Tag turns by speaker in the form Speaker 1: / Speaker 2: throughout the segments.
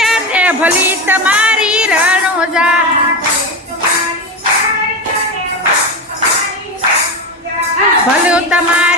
Speaker 1: સાહિત્ય ભલી તમારી રણોજા ભલું તમારી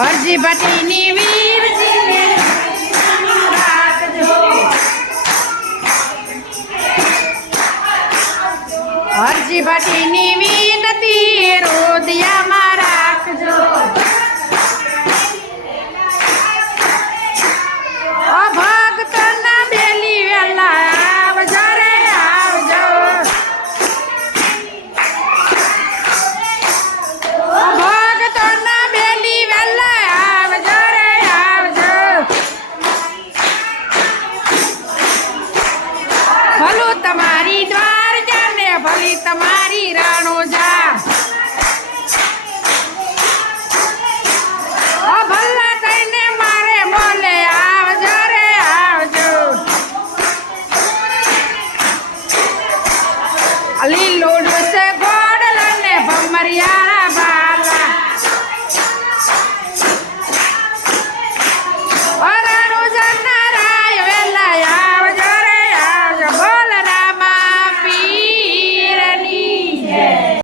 Speaker 1: હરજી ભટ્ટીની વીરજીને હરજી ભટ્ટીની વિનતી રોદિયામાં રાખજો. તમારી રાણોજા